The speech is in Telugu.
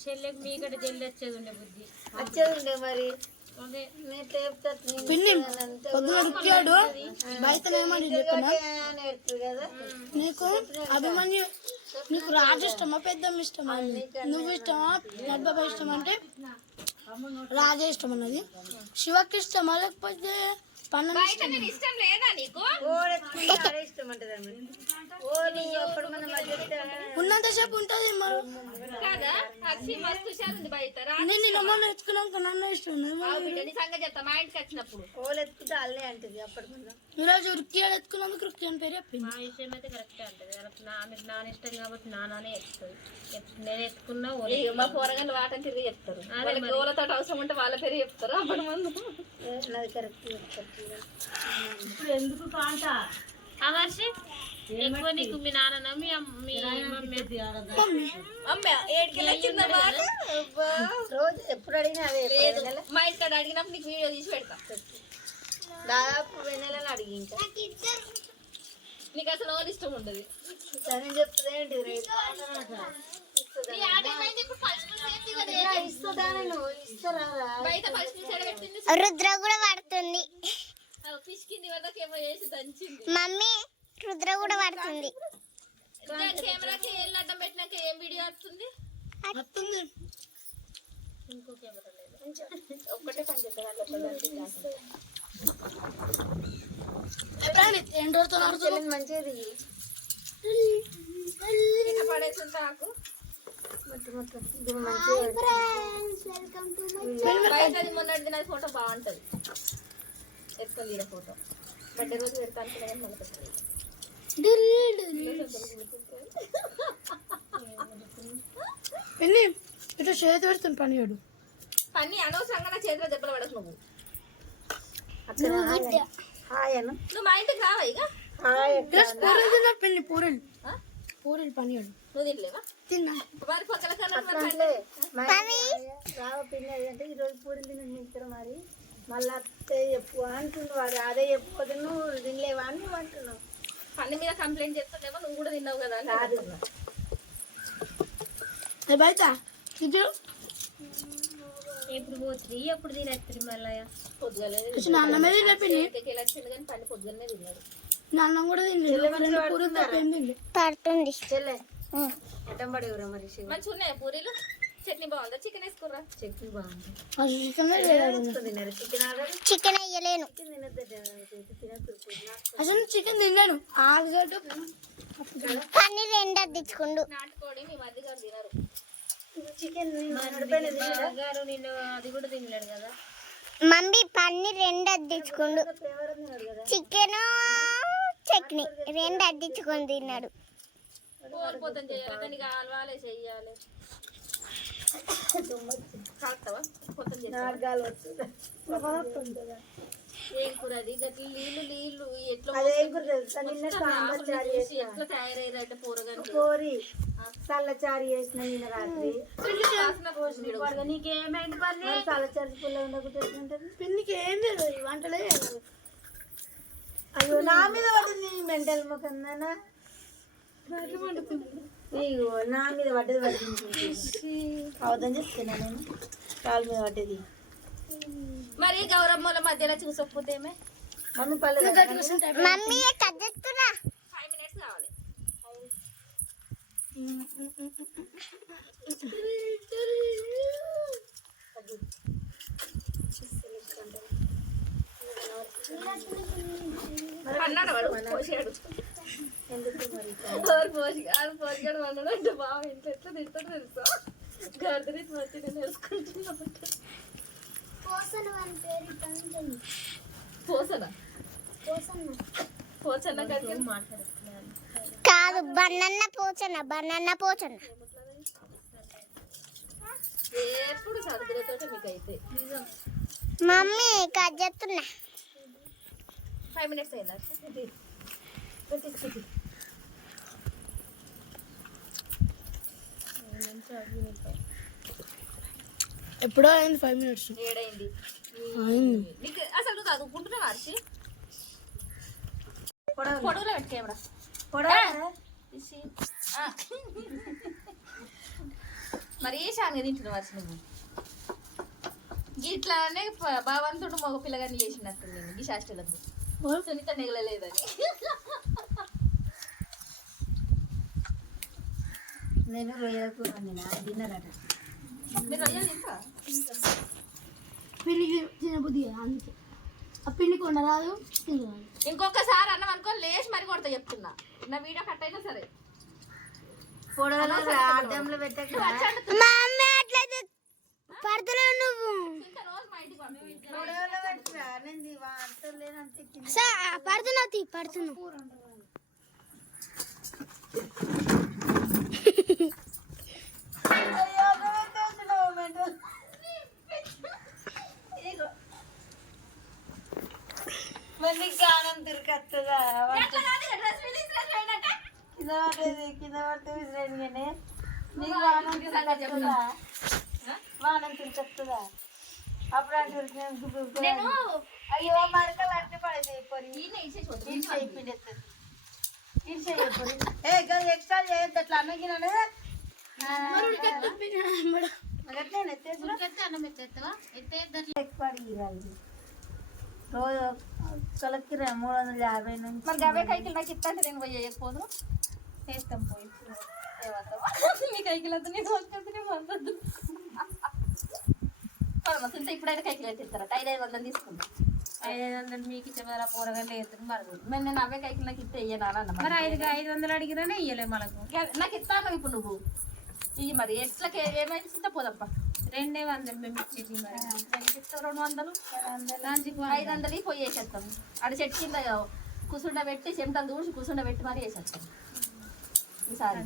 చెల్లెకి మీకట జల్లి వచ్చేది ఉండే బుద్ధి. వచ్చేది ఉండే మరి పిన్ని. పొద్దున రుక్కాడు బయట ఏమని చెప్పిన. నీకు అభిమన్యు నీకు రాజు ఇష్టమా పెద్దమ్మ ఇష్టమా నువ్వు ఇష్టమా నడ్బాబా ఇష్టం అంటే రాజా ఇష్టం అన్నది. శివకి ఇష్టమా లేకపోతే ఇష్టం. మనం మధ్య ఉన్నంతసేపు ఉంటుంది మరి. కదా? హర్షి మస్తు బయట. నేను నిన్న మొన్న ఎత్తుకున్నాక నన్ను ఇష్టం నీ సంగతి చెప్తా. మా ఇంటికి వచ్చినప్పుడు. ఓలు ఎత్తుకుంటే అల్లే అంటది అప్పటి మనం ఈరోజు రుక్కియాడు ఎత్తుకున్నందుకు రుక్కి అని పేరు చెప్పింది. మా విషయం అయితే కరెక్టే అంటది. నా ఆమెకు నాన్న ఇష్టం కాబట్టి నాన్ననే ఎత్తుతుంది. ఎత్తు- నేను ఎత్తుకున్నా ఓలే మా పోరగాళ్ళు వాటని తిరిగి చెప్తారు. వాళ్ళకి ఎవరితో అవసరం ఉంటే వాళ్ళ పేరు చెప్తారు. అప్పటి ముందు. నాది కరెక్ట్ చెప్తారు ఎక్కువ నీకు మీ నాన్న మీ మీ. రోజు ఎప్పుడు అడిగినా మా ఇంటికాడ అడిగినప్పుడు నీకు వీడియో తీసి పెడతా. దాదాపు వెన్నెలని అడిగి ఇంకా. నీకు అసలు ఎవరు ఇష్టం ఉండదు. తనే చెప్తుంది ఏంటి రేపు రుద్ర కూడా పడుతుంది. మమ్మీ రుద్ర కూడా పడుతుంది. కెమెరాకి ఏం అడ్డం పెట్టినాక ఏం వీడియో వస్తుంది? మంచిది పడేసింది నాకు మొన్నటిది ఫోటో బాగుంటది. ఎత్తుకొని తీర ఫోటో బర్త్డే రోజు పెడతాను కదా మళ్ళీ పెట్టలేదు పిన్ని ఇట్లా చేతి పెడుతుంది పని వాడు. పని అనవసరంగా నా చేతిలో దెబ్బలు పడకు నువ్వు. నువ్వు మా ఇంటికి రావా ఇక? పూరీలు తిన్నా పిన్ని పూరీలు. ఆ? పూరీలు పని నువ్వు తినలేవా? తిన్నా. మరి మరి రావ అంటే ఈరోజు మళ్ళీ అత్తే చెప్పు అంటుండు వాడు అదే చెప్పు నువ్వు తినలేవా అని నువ్వు అంటున్నావు. పని మీద కంప్లైంట్ చేస్తుండేమో నువ్వు కూడా తిన్నావు కదా అని కాదు. బయట ఇది ఎప్పుడు పోతుంది? ఎప్పుడు తినేస్తుంది మళ్ళీ అన్నమే వచ్చింది కానీ పని పొద్దుగానే తిన్నాడు నా అన్నం కూడా తినలేదు. పడుతుంది. మంచిగా ఉన్నాయా పూరీలు? చట్నీ బాగుందా? చికెన్ వేసుకుర్రా? చట్నీ బాగుంది. అసలు చికెన్ వేయలేను. అసలు తిన్నాను. ఆలుగడ్డ పన్నీర్ రెండు అద్దించుకుండు నాటుకోడి మీ మధ్య గారు తినరు. చికెన్ నడిపోయిన తినరా గారు నిన్ను అది కూడా తినలేడు కదా. మమ్మీ పన్నీర్ రెండు అద్దించుకుండు చికెన్ చట్నీ రెండు అద్దించుకొని తిన్నాడు. కోల్పోతాం చేయాలి. కానీ కావాలే చెయ్యాలి. కొత్త ఏం కూర అది? నీళ్ళు నీళ్ళు ఎట్లా ఎట్లా తయారయ్యారంటే పూరగాని కోరి. చేసిన రాత్రి. నీకేమైంది పని? మరి చల్ల చారు పుల్ల పిన్నికి ఏం లేదు. వంటలే. అయ్యో నా మీద పడింది మెంటల్ ముఖం అయ్యో నా మీద పడ్డది పడింది అవద్దని చెప్తున్నా నేను. కాలు మీద పడ్డది. మరి గౌరమ్మల మధ్యలో చూసకపోతే ఏమే మమ్మీ పల్లె మమ్మీ కద్దెత్తురా ఫైవ్ మినిట్స్ కావాలి. అన్నాడు వాడు పోసాడు అంటే బావ ఇంట్లో ఎట్లా తింటాడు తెలుసా? వచ్చి నేను వేసుకుంటున్నాను పోసనా కాదు ఎప్పుడు సర్దులతో మీకు అయితే మమ్మీ కద్దెత్తున్నా ఫైవ్ మినిట్స్ అయిందా? ఎప్పుడో అయింది ఫైవ్ మినిట్స్ ఏడైంది? అయింది. నీకు అసలు చదువుకుంటున్నావా హర్షి పొడవులో. పొడవా? మరి ఏ సాంగ్ తింటున్నావు వచ్చి నువ్వు? ఇట్లానే భగవంతుడు మగ పిల్లగాని చేసినట్టు నేను ఈ శాస్త్రులకు సునీత నెగలలేదని. నేను రొయ్యల కూర వండిన తిన్నారట. మీరు రొయ్యలు తింటారా? పిండికి తినబుద్ధి కాదు, అందుకే. ఆ పిండి తినరాదు. ఇంకొకసారి అన్నం అనుకో లేచి మరి కొడతా చెప్తున్నా. నా వీడియో కట్ అయినా సరే. పొడవలో పెట్టక పడతలేవు నువ్వు. ఇంకా రోజు మా ఇంటికి పంపి పొడవలో పెట్టరా నేను అంత లేనంత సా పడుతున్నావు పడుతున్నావు. మళ్ళీ గానం తిరిగత్తదా? కింద పడ్డది కింద పడితే విసిరేనుగానే నీకు వానం తిరిగత్తదా? వానం తిరిగత్తదా? అప్పుడు అంటే నేను అయ్యో మరకలు అంటే పడేది పొరి పిండి ఏ గది ఎక్స్ట్రా చేయొద్దు అట్లా అన్నగిననే అట్లనే ఎత్తేసి ఉడికెత్తే అన్నం ఎత్తేస్తావా ఎత్తేద్దాం ఎక్కువ అడిగిరాలి రోజు కలెక్కి మూడు వందల యాభై నుంచి మరి గవే కైకిలు నాకు ఇస్తాంటే నేను పోయి చేయకపోదు చేస్తాం పోయి. మీ కైకిలు అంతా నేను వచ్చేది నేను తింటే ఇప్పుడైతే కైకిలు అయితే ఇస్తారట ఐదు ఐదు వందలు తీసుకుంటా ఐదు వందలు మీకు ఇచ్చే బదులు కూరగాయలు ఎత్తుకు మరుగుడు. మరి నేను అవే కైకిలు నాకు ఇస్తే ఇయ్యనా మరి? ఐదు ఐదు వందలు అడిగిరానే ఇయ్యలే మనకు. నాకు ఇస్తాను ఇప్పుడు నువ్వు. ఇవి మరి ఎట్లకి ఏమైతే ఇస్తా పోదప్పా? రెండే వందలు మేము ఇచ్చేది మరి. రెండు వందలు? ఐదు వందలు పోయి వేసేస్తాం. ఆడ చెట్టు కింద కుసుండ పెట్టి చెమటలు దూసి కుసుండ పెట్టి మరి వేసేస్తాం. ఈసారి.